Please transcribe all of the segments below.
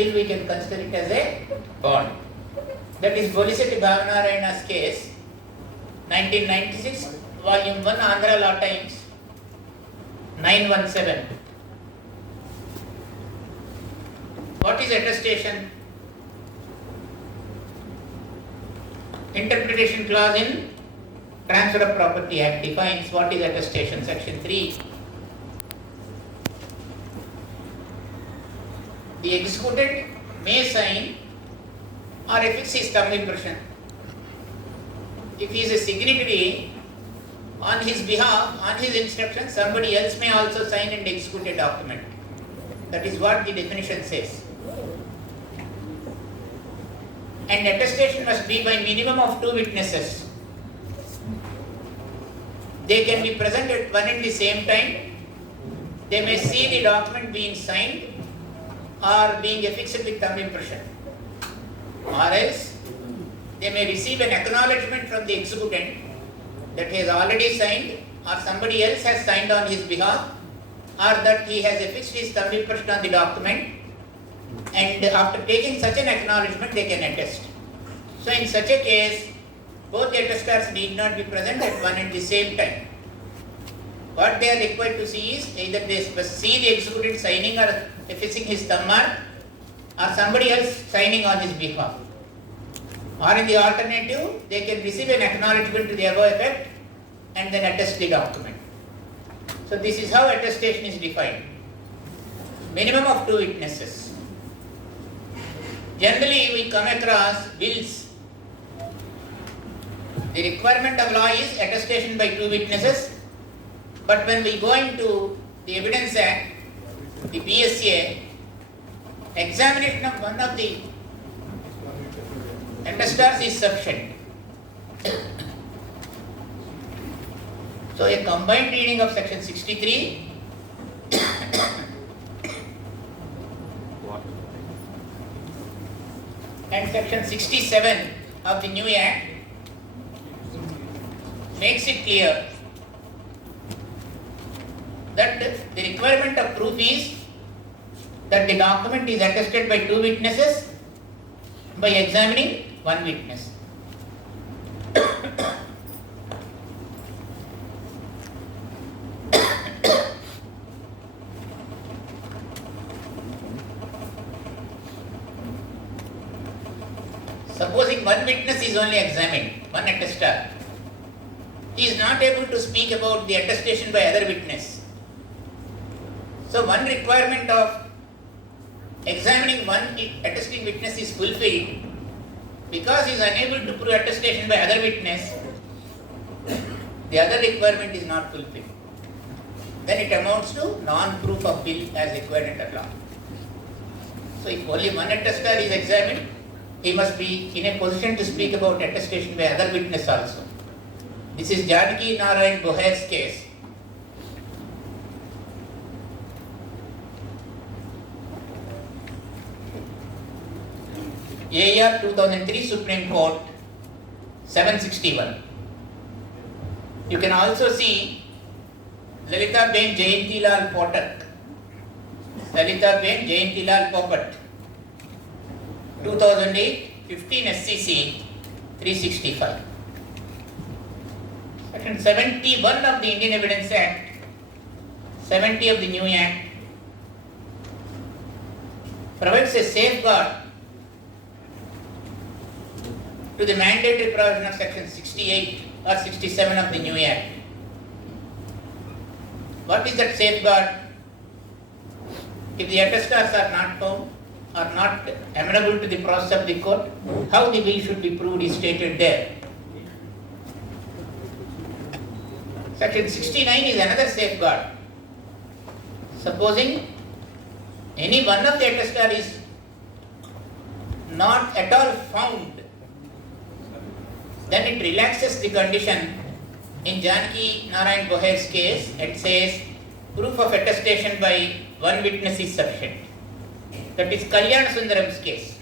still we can consider it as a bond. That is Boliseti Bhavanarayana's case, 1996, volume 1, Andhra Law Times, 917. What is attestation? Interpretation clause in Transfer of Property Act defines what is attestation, section 3. The executed may sign or affix his thumb impression. If he is a signatory, on his behalf, on his instruction, somebody else may also sign and execute a document. That is what the definition says. And attestation must be by minimum of 2 witnesses. They can be present at one and the same time. They may see the document being signed or being affixed with thumb impression. Or else, they may receive an acknowledgement from the executant that he has already signed or somebody else has signed on his behalf, or that he has affixed his thumb impression on the document, and after taking such an acknowledgement they can attest. So in such a case, both the attestors need not be present at one and the same time. What they are required to see is either they must see the executant signing or affixing his thumb mark, or somebody else signing on his behalf. Or in the alternative, they can receive an acknowledgement to the above effect and then attest the document. So this is how attestation is defined. Minimum of 2 witnesses. Generally we come across wills. The requirement of law is attestation by 2 witnesses, but when we go into the Evidence Act, the BSA, examination of one of the attestors is sufficient. So a combined reading of section 63 and section 67 of the new Act makes it clear that the requirement of proof is that the document is attested by 2 witnesses by examining 1 witness. Supposing 1 witness is only examined, 1 attestor, he is not able to speak about the attestation by other witness. So one requirement of examining 1 attesting witness is fulfilled. Because he is unable to prove attestation by other witness, the other requirement is not fulfilled. Then it amounts to non-proof of will as required under law. So if only 1 attestor is examined, he must be in a position to speak about attestation by other witness also. This is Janaki Narayan Boher's case. AR 2003 Supreme Court 761. You can also see Lalita Ben Jayantilal Potak. Lalita Ben Jayantilal Popat 2008 15 SCC 365. Section 71 of the Indian Evidence Act, 70 of the new Act provides a safeguard to the mandatory provision of section 68 or 67 of the new Act. What is that safeguard? If the attestors are not found, are not amenable to the process of the court, how the will should be proved is stated there. Section 69 is another safeguard. Supposing any one of the attestor is not at all found, then it relaxes the condition. In Janaki Narayan Boher's case, it says proof of attestation by 1 witness is sufficient. That is Kalyan Sundaram's case.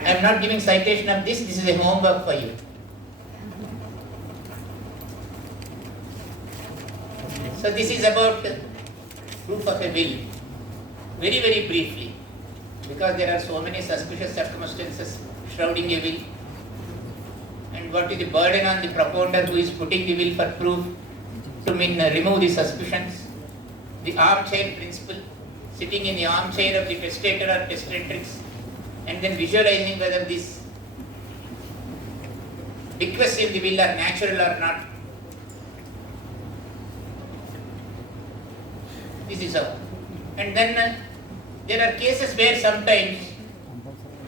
I am not giving citation of this is a homework for you. So this is about proof of a will. Very, very briefly. because there are so many suspicious circumstances shrouding a will. And what is the burden on the propounder who is putting the will for proof to remove the suspicions? The armchair principle, sitting in the armchair of the testator or testatrix and then visualizing whether these bequests in the will are natural or not. This is how. And then there are cases where sometimes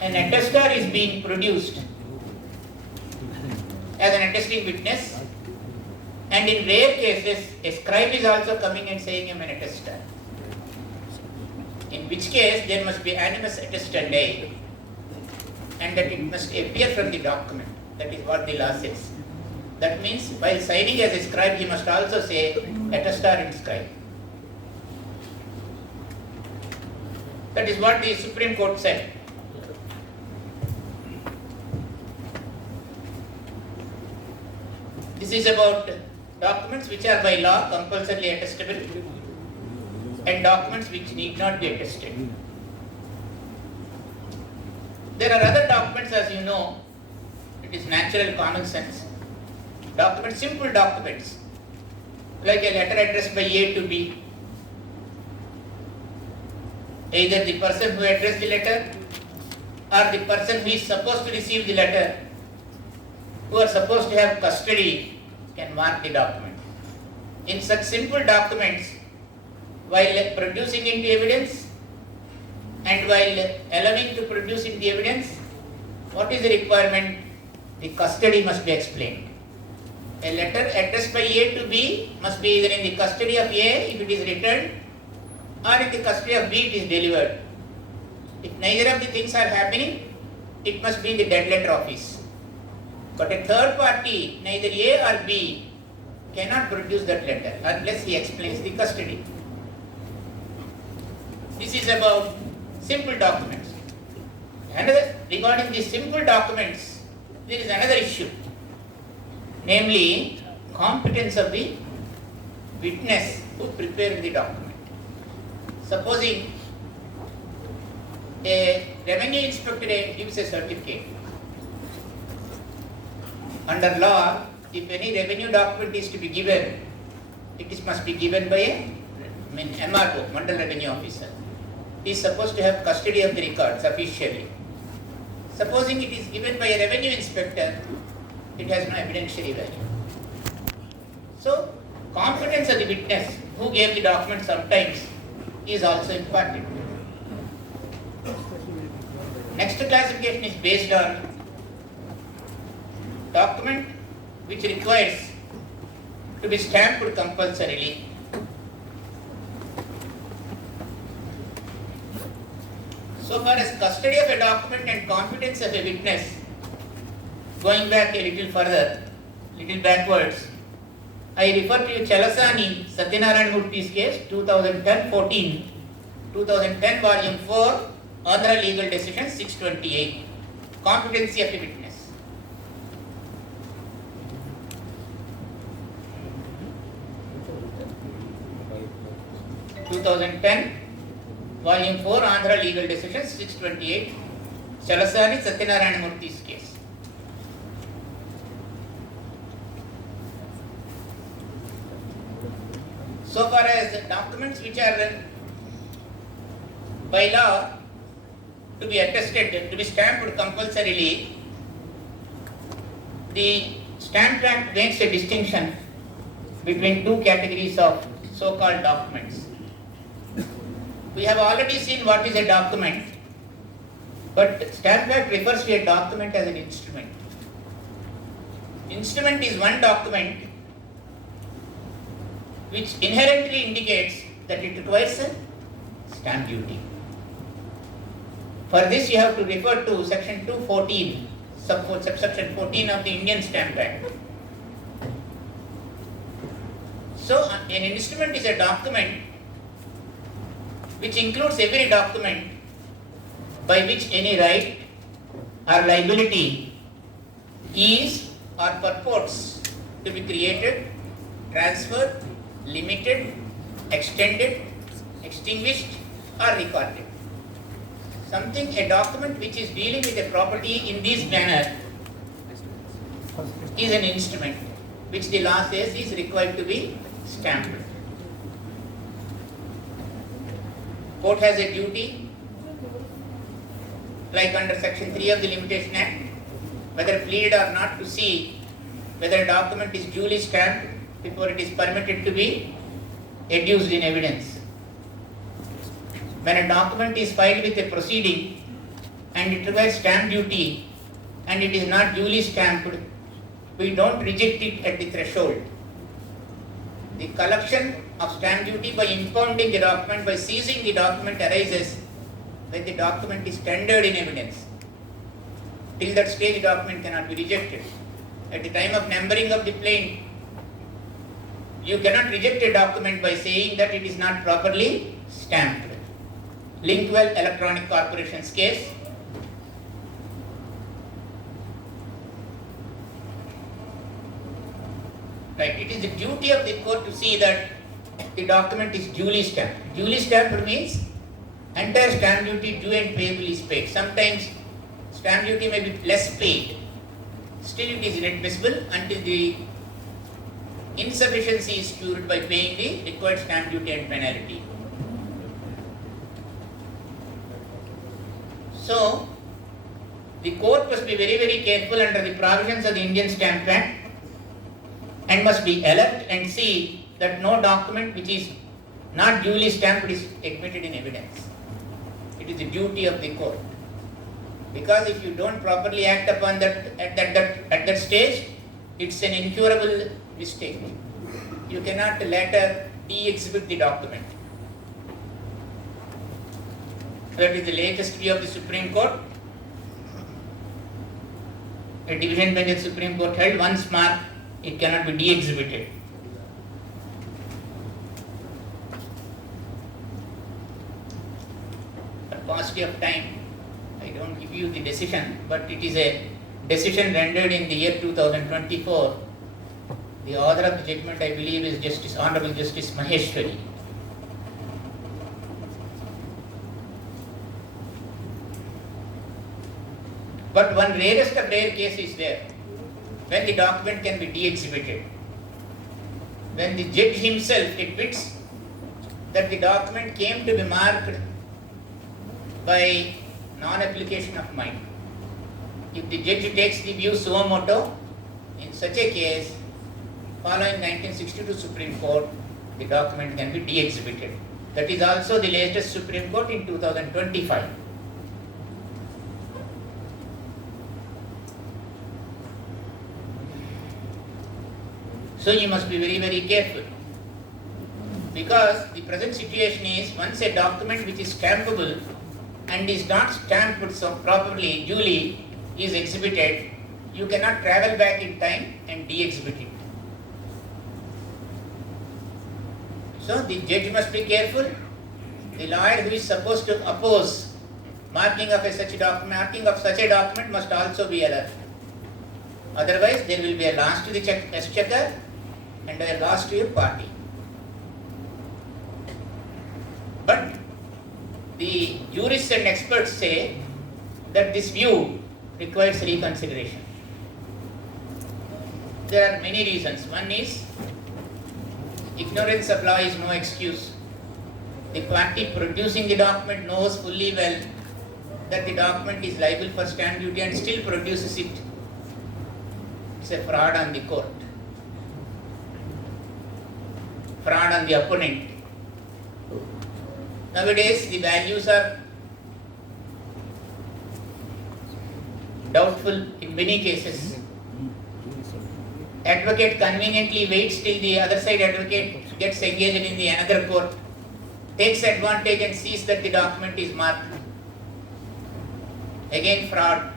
an attestor is being produced as an attesting witness, and in rare cases a scribe is also coming and saying I am an attestor. In which case there must be animus attestandi, and that it must appear from the document. That is what the law says. That means while signing as a scribe he must also say attestar and scribe. That is what the Supreme Court said. This is about documents which are by law compulsorily attestable and documents which need not be attested. There are other documents, as you know, it is natural common sense. Documents, simple documents, like a letter addressed by A to B. Either the person who addressed the letter or the person who is supposed to receive the letter, who are supposed to have custody, can mark the document. In such simple documents, while producing into evidence and while allowing to produce into evidence, what is the requirement? The custody must be explained. A letter addressed by A to B must be either in the custody of A if it is returned, or in the custody of B it is delivered. If neither of the things are happening, it must be in the dead letter office. But a third party, neither A or B, cannot produce that letter unless he explains the custody. This is about simple documents. Regarding the simple documents, there is another issue, namely competence of the witness who prepared the document. Supposing a revenue inspector gives a certificate. Under law, if any revenue document is to be given, it must be given by a MRO, Mandal Revenue Officer. He is supposed to have custody of the records officially. Supposing it is given by a revenue inspector, it has no evidentiary value. So, competence of the witness who gave the document sometimes is also important. Next classification is based on document which requires to be stamped compulsorily. So far as custody of a document and competence of a witness, going back a little further, little backwards, I refer to Chalasani Satyanarayan Murthy's case, 2010-14, 2010 volume 4, Andhra Legal Decision 628, competency of a witness. Volume 4, Andhra Legal Decision 628, Chalasani Satyanarayan Murthy's case. So far as documents which are by law to be attested, to be stamped compulsorily, the Stamp Act makes a distinction between two categories of so-called documents. We have already seen what is a document, but Stamp Act refers to a document as an instrument. Instrument is one document which inherently indicates that it requires a stamp duty. For this you have to refer to section 214, subsection 14 of the Indian Stamp Act. So an instrument is a document which includes every document by which any right or liability is or purports to be created, transferred, limited, extended, extinguished or recorded. a document which is dealing with a property in this manner is an instrument which the law says is required to be stamped. Court has a duty, like under section 3 of the Limitation Act, whether pleaded or not, to see whether a document is duly stamped before it is permitted to be adduced in evidence. When a document is filed with a proceeding and it requires stamp duty and it is not duly stamped, we don't reject it at the threshold. The collection of stamp duty by impounding the document, by seizing the document, arises when the document is tendered in evidence. Till that stage, the document cannot be rejected. At the time of numbering of the plaint, you cannot reject a document by saying that it is not properly stamped. Linkwell Electronic Corporation's case. Right, it is the duty of the court to see that the document is duly stamped. Duly stamped means entire stamp duty due and payable is paid. Sometimes stamp duty may be less paid. Still it is inadmissible until the insufficiency is cured by paying the required stamp duty and penalty. So, the court must be very, very careful under the provisions of the Indian Stamp Act and must be alert and see that no document which is not duly stamped is admitted in evidence. It is the duty of the court. Because if you don't properly act upon that at that stage, it's an incurable mistake. You cannot later de-exhibit the document. That is the latest view of the Supreme Court. A division bench of the Supreme Court held once marked, it cannot be de-exhibited. For paucity of time, I don't give you the decision, but it is a decision rendered in the year 2024. The author of the judgment, I believe, is Honorable Justice Maheshwari. But one rarest of rare case is there, when the document can be de-exhibited. When the judge himself admits that the document came to be marked by non-application of mind. If the judge takes the view suo moto, in such a case, following 1962 Supreme Court, the document can be de-exhibited. That is also the latest Supreme Court in 2025. So you must be very, very careful, because the present situation is, once a document which is stampable and is not stamped so properly, duly, is exhibited, you cannot travel back in time and de-exhibit it. So the judge must be careful. The lawyer who is supposed to oppose marking of such a document must also be alert. Otherwise, there will be a loss to the exchequer and a loss to your party. But the jurists and experts say that this view requires reconsideration. There are many reasons. One is, ignorance of law is no excuse. The party producing the document knows fully well that the document is liable for stamp duty and still produces it. It's a fraud on the court, fraud on the opponent. Nowadays, the values are doubtful in many cases. Advocate conveniently waits till the other side advocate gets engaged in the another court, takes advantage and sees that the document is marked. Again, fraud.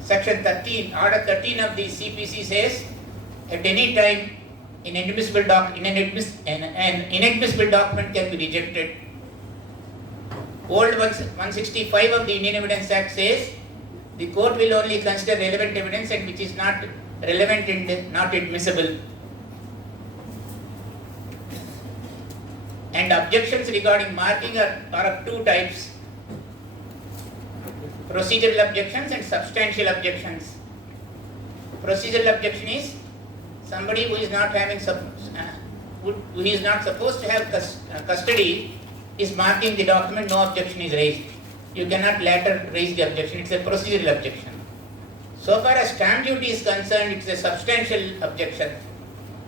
Section 13, Order 13 of the CPC says, at any time, an inadmissible document can be rejected. Old 165 of the Indian Evidence Act says, the court will only consider relevant evidence and which is not relevant and not admissible. And objections regarding marking are of two types: procedural objections and substantial objections. Procedural objection is somebody who is not having who is not supposed to have custody is marking the document, no objection is raised. You cannot later raise the objection. It's a procedural objection. So far as stamp duty is concerned, it's a substantial objection.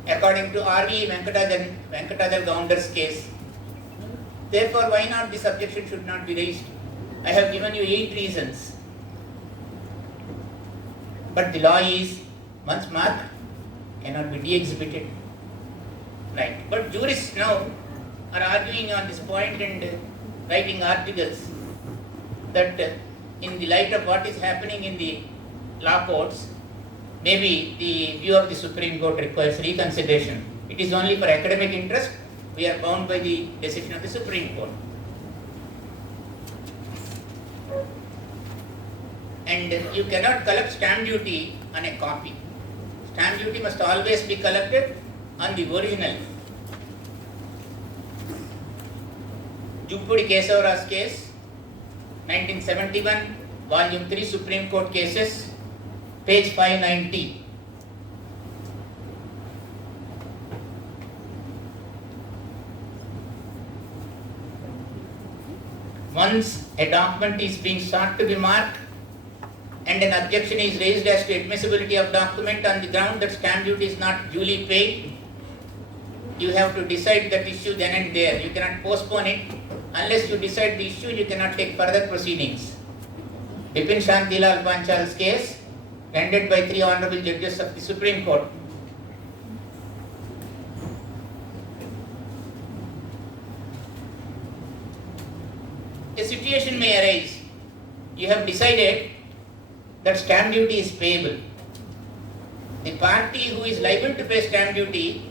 According to R.V. Venkatadal Gounder's case. Therefore, why not this objection should not be raised? I have given you 8 reasons. But the law is, once marked, cannot be de-exhibited. Right. But jurists now are arguing on this point and writing articles that in the light of what is happening in the law courts, maybe the view of the Supreme Court requires reconsideration. It is only for academic interest. We are bound by the decision of the Supreme Court. And you cannot collect stamp duty on a copy. Stamp duty must always be collected on the original. Jupudi Kesavara's case, 1971, Volume 3, Supreme Court Cases, page 590. Once a document is being sought to be marked and an objection is raised as to admissibility of document on the ground that stamp duty is not duly paid, you have to decide that issue then and there. You cannot postpone it. Unless you decide the issue, you cannot take further proceedings. Bipin Shantilal Panchal's case, rendered by 3 honorable judges of the Supreme Court. A situation may arise. You have decided that stamp duty is payable. The party who is liable to pay stamp duty,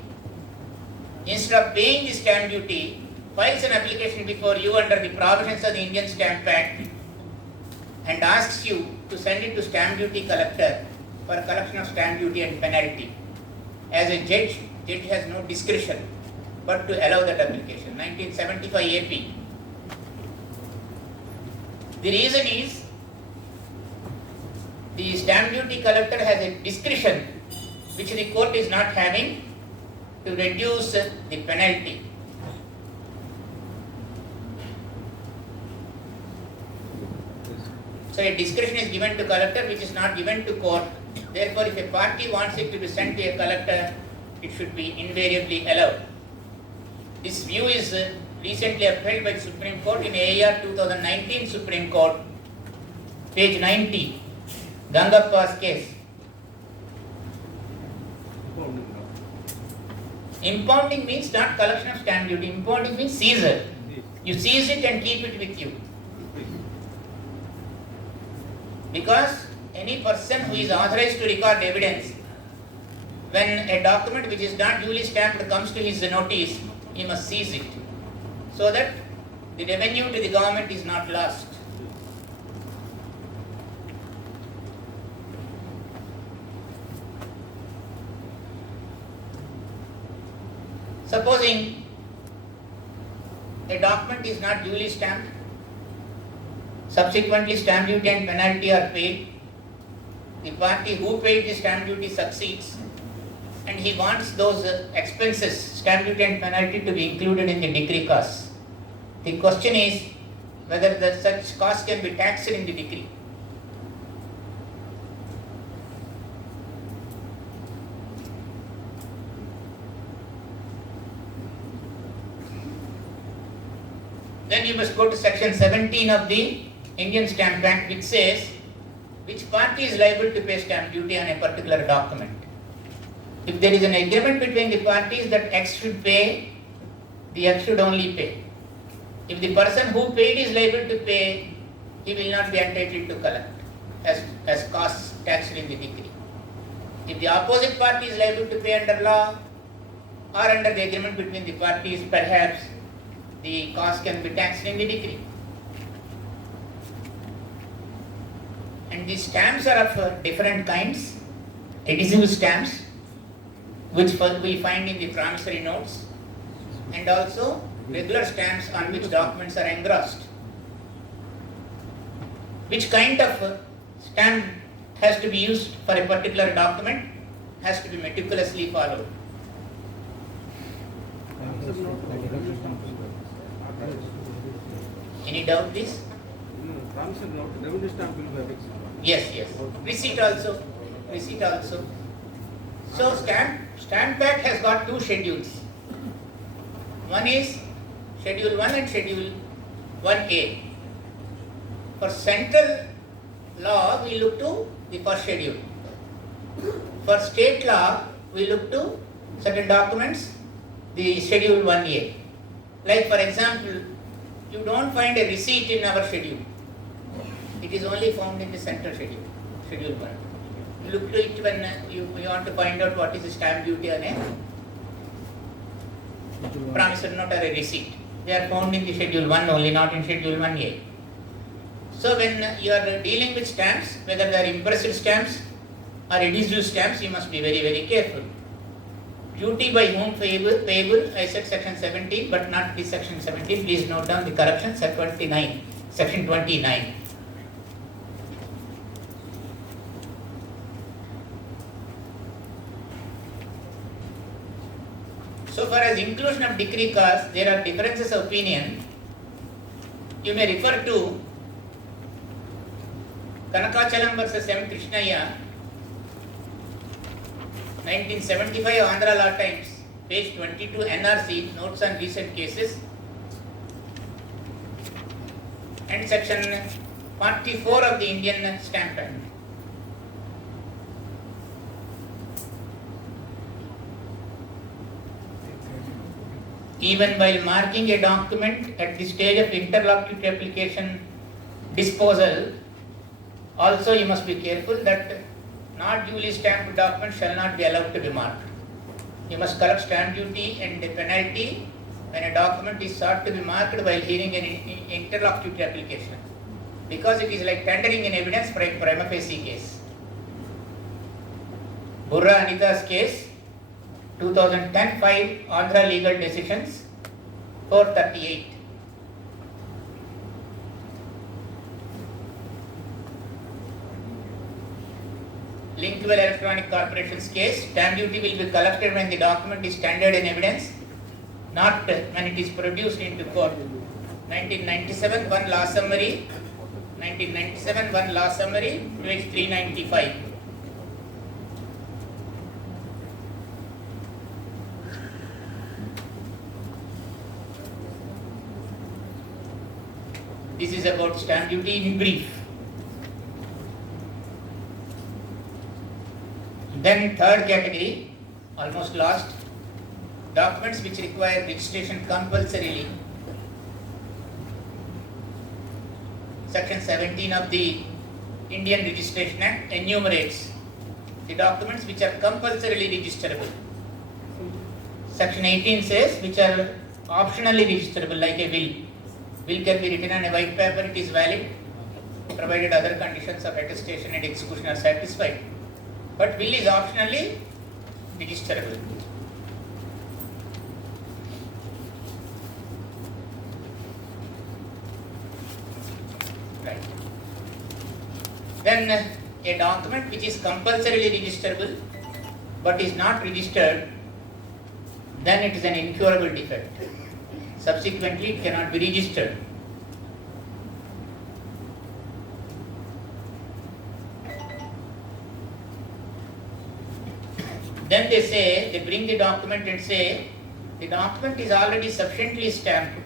instead of paying the stamp duty, files an application before you under the provisions of the Indian Stamp Act and asks you to send it to stamp duty collector for collection of stamp duty and penalty. As a judge has no discretion but to allow that application. 1975 AP. The reason is the stamp duty collector has a discretion which the court is not having to reduce the penalty. So a discretion is given to collector which is not given to court. Therefore, if a party wants it to be sent to a collector, it should be invariably allowed. This view is recently upheld by the Supreme Court in AR 2019 Supreme Court, page 90, Gangappa's case. Impounding means not collection of stamp duty. Impounding means seizure. You seize it and keep it with you. Because any person who is authorized to record evidence, when a document which is not duly stamped comes to his notice, he must seize it, so that the revenue to the government is not lost. Supposing a document is not duly stamped, subsequently stamp duty and penalty are paid, the party who paid the stamp duty succeeds and he wants those expenses, stamp duty and penalty, to be included in the decree costs. The question is whether such costs can be taxed in the decree. Then you must go to section 17 of the Indian Stamp Act, which says which party is liable to pay stamp duty on a particular document. If there is an agreement between the parties that X should pay, the X should only pay. If the person who paid is liable to pay, he will not be entitled to collect as costs taxed in the decree. If the opposite party is liable to pay under law or under the agreement between the parties, perhaps the cost can be taxed in the decree. And these stamps are of different kinds. Adhesive stamps, which we find in the promissory notes, and also regular stamps on which documents are engrossed. Which kind of stamp has to be used for a particular document has to be meticulously followed. Any doubt this? Yes. Receipt also. So stamp pact has got two schedules. One is Schedule 1 and Schedule 1A. For central law, we look to the first schedule. For state law, we look to certain documents, the Schedule 1A. Like for example, you don't find a receipt in our schedule. It is only found in the central schedule, Schedule 1. You look to it when you want to find out what is the stamp duty on a promissory note or a receipt. They are found in the Schedule 1 only, not in Schedule 1A. So when you are dealing with stamps, whether they are impressed stamps or reduced stamps, you must be very, very careful. Duty by whom payable, I said section 17, but not this section 17. Please note down the correction, section 29. So far as inclusion of decree costs, there are differences of opinion. You may refer to Kanakachalam versus M. Krishnaya, 1975 Andhra Law Times, page 22, NRC, notes on recent cases, and section 44 of the Indian Stamp Act. Even while marking a document at the stage of interlocutory application disposal, also you must be careful that not duly stamped documents shall not be allowed to be marked. You must collect stamp duty and the penalty when a document is sought to be marked while hearing an interlocutory application, because it is like tendering in evidence for a prima facie case. Burra Anita's case, 2010 5 Andhra Legal Decisions, 438. Linkwell Electronic Corporation's case, stamp duty will be collected when the document is tendered in evidence, not when it is produced into court. 1997 one law summary, page 395. This is about stamp duty in brief. Then third category, almost last, documents which require registration compulsorily. Section 17 of the Indian Registration Act enumerates the documents which are compulsorily registerable. Section 18 says which are optionally registerable, like a will. Will can be written on a white paper, it is valid, provided other conditions of attestation and execution are satisfied. But will is optionally registerable. Right. Then a document which is compulsorily registerable but is not registered, then it is an incurable defect. Subsequently, it cannot be registered. Then they bring the document and say, the document is already sufficiently stamped,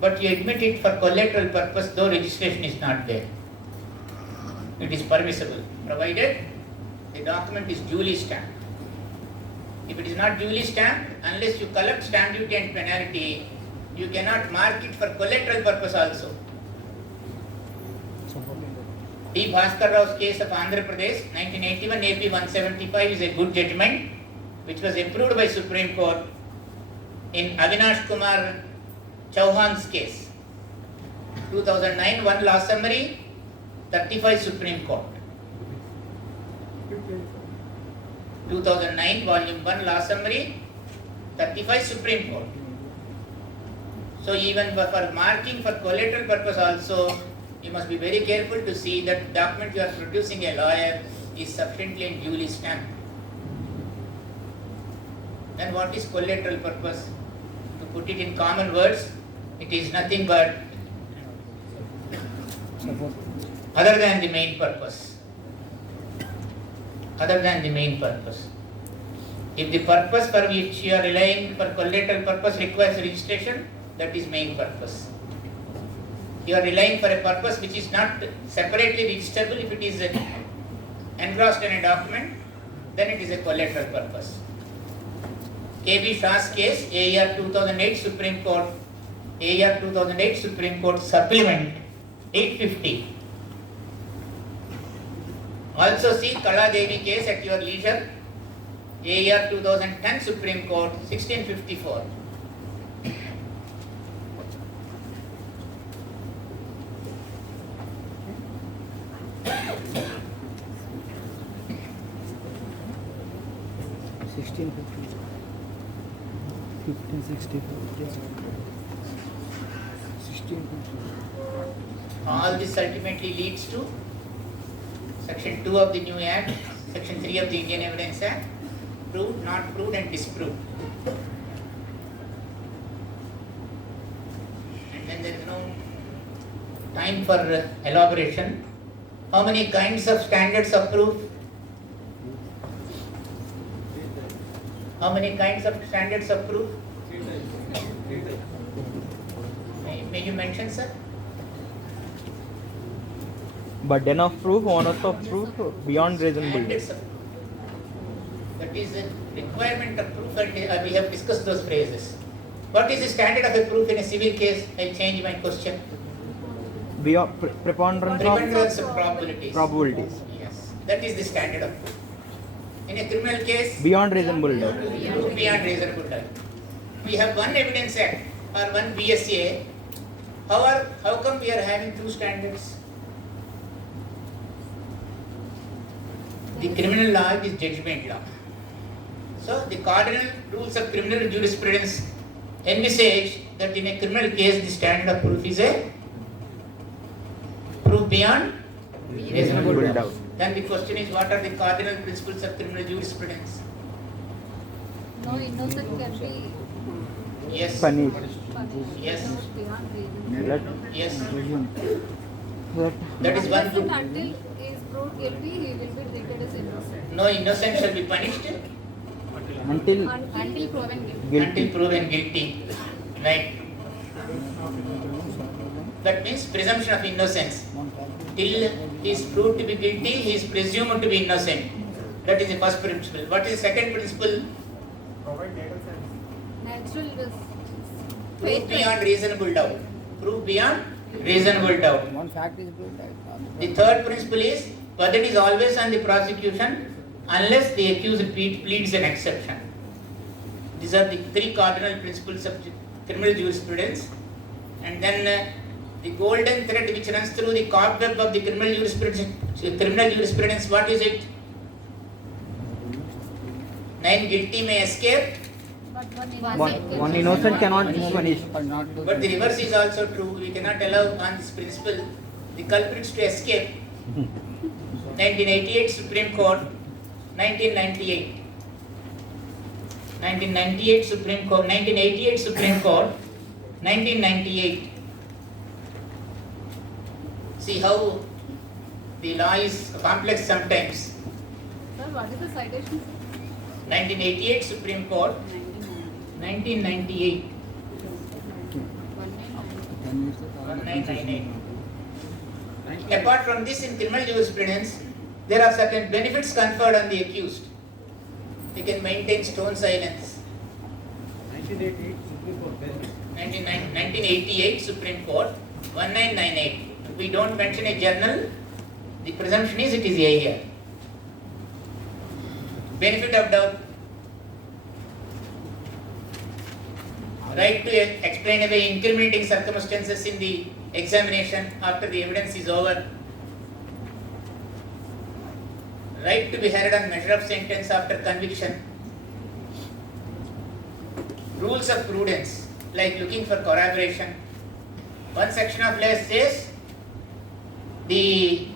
but you admit it for collateral purpose, though registration is not there. It is permissible, provided the document is duly stamped. If it is not duly stamped, unless you collect stamp duty and penalty, you cannot mark it for collateral purpose also. D. Bhaskar Rao's case of Andhra Pradesh, 1981 AP 175 is a good judgment which was approved by Supreme Court in Avinash Kumar Chauhan's case. 2009 one law summary, 35 Supreme Court. 2009 volume 1 law summary, 35 Supreme Court. So even for marking for collateral purpose also, you must be very careful to see that document you are producing a lawyer is sufficiently and duly stamped. Then what is collateral purpose? To put it in common words, it is nothing but other than the main purpose. Other than the main purpose. If the purpose for which you are relying for collateral purpose requires registration, that is main purpose. You are relying for a purpose which is not separately registerable. If it is engrossed in a document, then it is a collateral purpose. K.B. Shah's case, AR 2008 Supreme Court, AR 2008 Supreme Court Supplement 850. Also see Kala Devi case at your leisure, AR 2010 Supreme Court 1654. All this ultimately leads to Section 2 of the new Act, Section 3 of the Indian Evidence Act, proved, not proved and disproved. And then there is no time for elaboration. How many kinds of standards of proof? How many kinds of standards of proof? May you mention, sir? Burden of proof, onus of proof, beyond reasonable doubt. Standards of proof. That is a requirement of proof, and we have discussed those phrases. What is the standard of a proof in a civil case? I change my question. Beyond preponderance of probabilities. probabilities. Yes, that is the standard of proof. In a criminal case, Beyond reasonable doubt. proof beyond reasonable doubt. We have one evidence act or one BSA. How come we are having two standards? The criminal law is judgment law. So the cardinal rules of criminal jurisprudence envisage that in a criminal case the standard of proof is a proof beyond reasonable doubt. Then the question is, what are the cardinal principles of criminal jurisprudence? No innocent can be Yes. Punished. punished. Yes. Not beyond reason. Yes. That That is one. Innocent until he is proved guilty, he will be treated as innocent. No innocent shall be punished until Until proven guilty. guilty. until proven guilty. Right. That means presumption of innocence. Till he is proved to be guilty, he is presumed to be innocent. That is the first principle. What is the second principle? Natural risk. Proof beyond reasonable doubt. Proof beyond reasonable doubt. One fact is proved. The third principle is burden is always on the prosecution unless the accused pleads an exception. These are the three cardinal principles of criminal jurisprudence. And then the golden thread which runs through the cobweb of the criminal jurisprudence, what is it? 9 guilty may escape, But One innocent cannot be punished. but the reverse is also true. We cannot allow on this principle the culprits to escape. 1988 Supreme Court, 1998. 1998 Supreme Court, 1988 Supreme Court, 1998. See how the law is complex sometimes. Sir, what is the citation? 1988 Supreme Court, 1998. 1998. Apart from this, in criminal jurisprudence, there are certain benefits conferred on the accused. They can maintain stone silence. 1988 Supreme Court, 1998. If we don't mention a journal, the presumption is it is a here. Benefit of doubt. Right to explain away incriminating circumstances in the examination after the evidence is over. Right to be heard on measure of sentence after conviction. Rules of prudence. like looking for corroboration. One section of law says the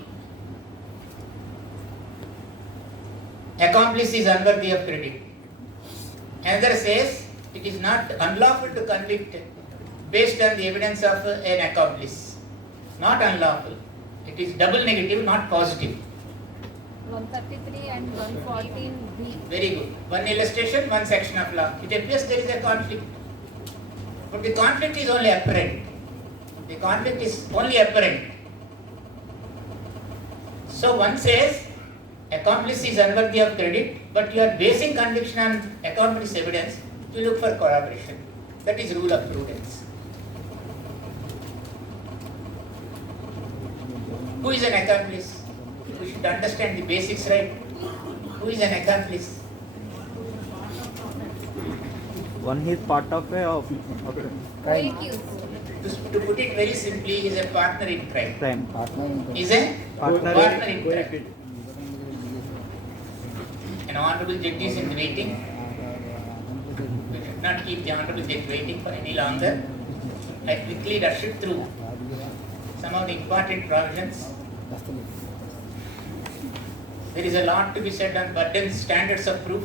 accomplice is unworthy of credit. Another says it is not unlawful to convict based on the evidence of an accomplice. Not unlawful. It is double negative, not positive. 133 and 114B. Very good. One illustration, one section of law. It appears there is a conflict. But the conflict is only apparent. The conflict is only apparent. So one says accomplice is unworthy of credit, but you are basing conviction on accomplice evidence, you look for corroboration. That is rule of prudence. Who is an accomplice? We should understand the basics, right? Who is an accomplice? One is part of a crime. Co-accused. To put it very simply, he is a partner in crime. He is a Partner in crime. An honorable judge is in waiting. We should not keep the honorable judge waiting for any longer. I quickly rush it through some of the important provisions. There is a lot to be said on burdens, standards of proof.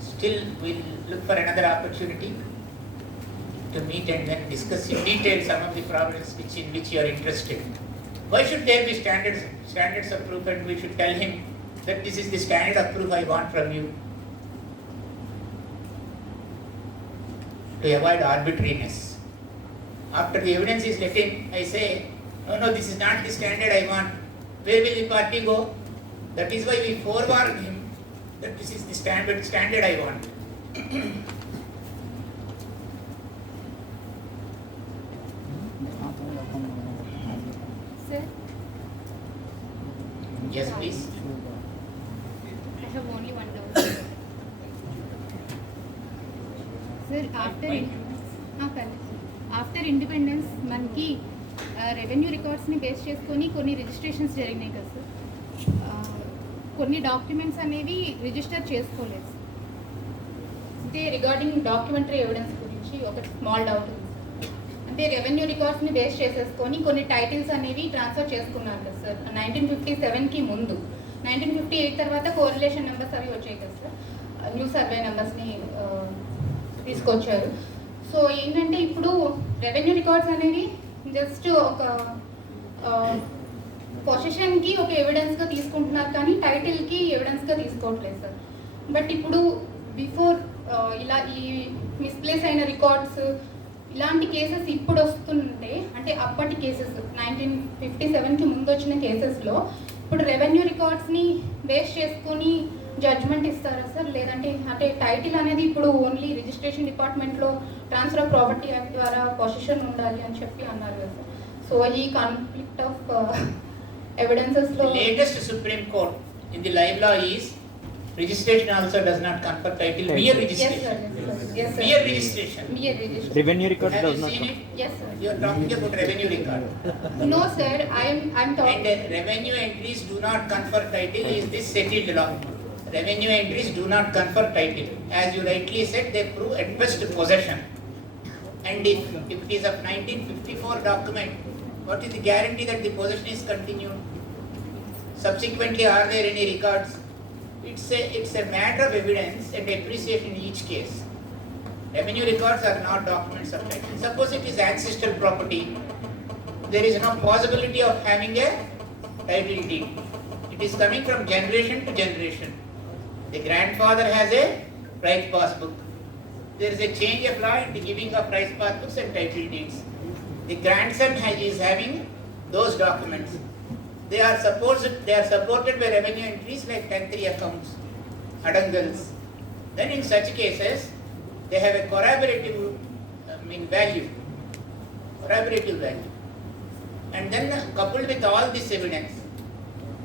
Still, we'll look for another opportunity to meet and then discuss in detail some of the provisions in which you are interested. Why should there be standards of proof, and we should tell him that this is the standard of proof I want from you? To avoid arbitrariness. After the evidence is let in, I say, no, this is not the standard I want. Where will the party go? That is why we forewarn him that this is the standard I want. Sir, Yes, please. I have only one doubt. Sir, after independence, మనకి revenue రికార్డ్స్ని base చేసుకొని కొన్ని registrations జరిగినాయి కదా sir. కొన్ని documents అనేవి register చేసుకోలేదు. అంటే రిగార్డింగ్ డాక్యుమెంటరీ ఎవిడెన్స్ గురించి ఒక స్మాల్ డౌట్ ఉంది సార్. అంటే రెవెన్యూ రికార్డ్స్ని బేస్ చేసేసుకొని కొన్ని టైటిల్స్ అనేవి ట్రాన్స్ఫర్ చేసుకున్నారు కదా సార్ 1957కి ముందు. 1958 తర్వాత కోరిలేషన్ నెంబర్స్ అవి వచ్చాయి కదా సార్, న్యూ సర్వే నెంబర్స్ని తీసుకొచ్చారు. సో ఏంటంటే ఇప్పుడు రెవెన్యూ రికార్డ్స్ అనేవి జస్ట్ ఒక పొజిషన్కి ఒక ఎవిడెన్స్గా తీసుకుంటున్నారు, కానీ టైటిల్కి ఎవిడెన్స్గా తీసుకోవట్లేదు సార్. బట్ ఇప్పుడు బిఫోర్ ఇలా ఈ మిస్ప్లేస్ అయిన రికార్డ్స్ ఇలాంటి కేసెస్ ఇప్పుడు వస్తుంటే, అంటే అప్పటి కేసెస్ 1957కి ముందు వచ్చిన కేసెస్లో ఇప్పుడు రెవెన్యూ రికార్డ్స్ని బేస్ చేసుకొని జడ్జ్మెంట్ ఇస్తారా సార్? లేదంటే అంటే టైటిల్ అనేది ఇప్పుడు ఓన్లీ రిజిస్ట్రేషన్ డిపార్ట్మెంట్లో ట్రాన్స్ఫర్ ఆఫ్ ప్రాపర్టీ యాక్ట్ ద్వారా పొజిషన్ ఉండాలి అని చెప్పి అన్నారు కదా సార్. సో ఈ కాన్ఫ్లిక్ట్ ఆఫ్ ఎవిడెన్సెస్లో Latest Supreme Court in the live law is registration also does not confer title. Mere registration. Yes, sir. Mere registration. Mere registration. Revenue record Have does you not. seen it? Yes, sir. You are talking about revenue record. No, sir. I'm talking. And revenue entries do not confer title. Is this settled law? Revenue entries do not confer title. As you rightly said, they prove at best possession. And if it is of 1954 document, what is the guarantee that the possession is continued? Subsequently, are there any records? It's a matter of evidence and appreciation in each case. Revenue records are not documents of title. Suppose it is ancestral property, there is no possibility of having a title deed. It is coming from generation to generation. The grandfather has a rice passbook. There is a change of law in the giving of rice passbooks and title deeds. The grandson is having those documents. They are supported by revenue entries like 10-3 accounts, adangals. Then in such cases, they have a corroborative value. Corroborative value. And then coupled with all this evidence,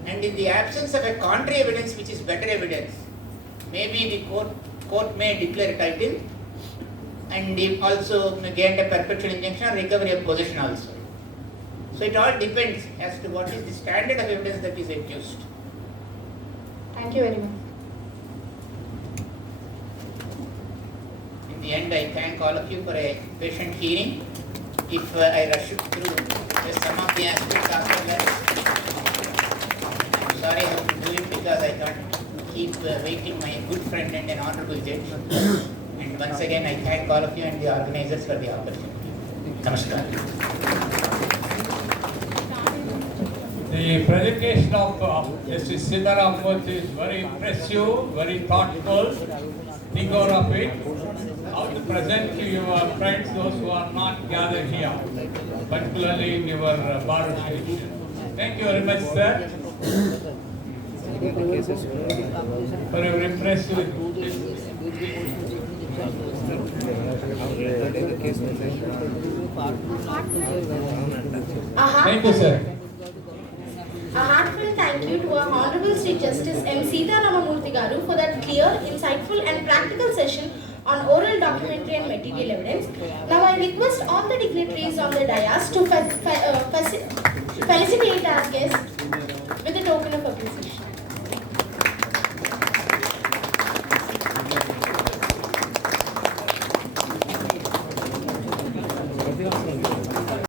and in the absence of a contrary evidence which is better evidence, maybe the court may declare title and also grant a perpetual injunction or recovery of possession also. So it all depends as to what is the standard of evidence that is accused. Thank you very much. In the end, I thank all of you for a patient hearing. If I rush through just some of the aspects after that, I'm sorry I have to do it because I can't keep waiting my good friend and an honorable judge. And once again, I thank all of you and the organizers for the opportunity. Namaskar. The presentation of Justice Sitaram is very impressive, very thoughtful. Think of it. How to present to your friends, those who are not gathered here, particularly in your bar association. Thank you very much, sir, for your impressive. Thank you, sir. A heartfelt thank you to our Honorable Sri Justice M. Sitaramamurthy Garu for that clear, insightful and practical session on oral documentary and material evidence. Now I request all the dignitaries on the dais to felicitate our guests